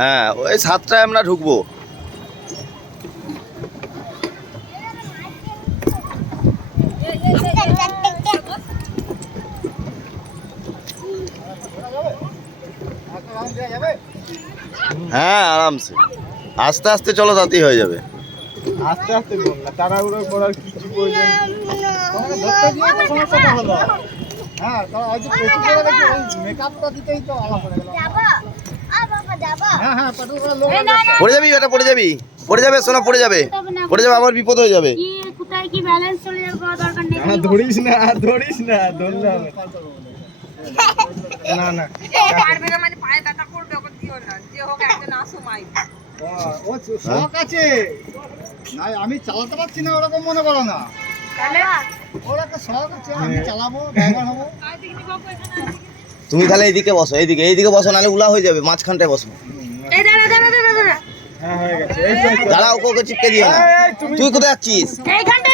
হ্যাঁ, ওই 7টায় আমরা ঢুকবো। হ্যাঁ, আরামসে। আস্তে আস্তে চলো, তাতেই হয়ে যাবে। আস্তে আস্তে বল না, তাড়াহুড়ো করার কিছু প্রয়োজন তোমাকে ধরতে গিয়ে তো সমস্যাটা হলো। হ্যাঁ, তো আজ প্রচুর করে দেখি ওই মেকআপটা দিতেই তো আলাদা করে গেল। যাবো বাবা যাবো হ্যাঁ হ্যাঁ, পাটুল করে লোক পড়ে যাবি, এটা পড়ে যাবি, পড়ে যাবে, সোনা পড়ে যাবে, পড়ে যাবে, আবার বিপদ হয়ে যাবে। কি কোথায় কি ব্যালেন্স চলে যাবে দরকার নেই। না, ধরিস না, ধরিস না, ধরলে হবে না না। পারবে না মানে পায়ে ব্যথা করবে, ওকে দিও না, যে হোক একজন আসো মাই। ও শখ আছে না, আমি চালাতে পারছি না ওরকম মনে করো না। তাহলে ওর একটা শখ আছে, আমি চালাবো, ড্রাইভার হবো। তুমি তাহলে এইদিকে বসো, এইদিকে বসো, নাহলে উলা হয়ে যাবে, মাঝখানটায় বসো। এই দাঁড়া দাঁড়া দাঁড়া দাঁড়া হ্যাঁ, হয়ে গেছে। এই তো, এই তো। দাঁড়া, ওকে চিপকে দিও না। এই, তুমি তুই কোথায় যাচ্ছিস? এইখানটা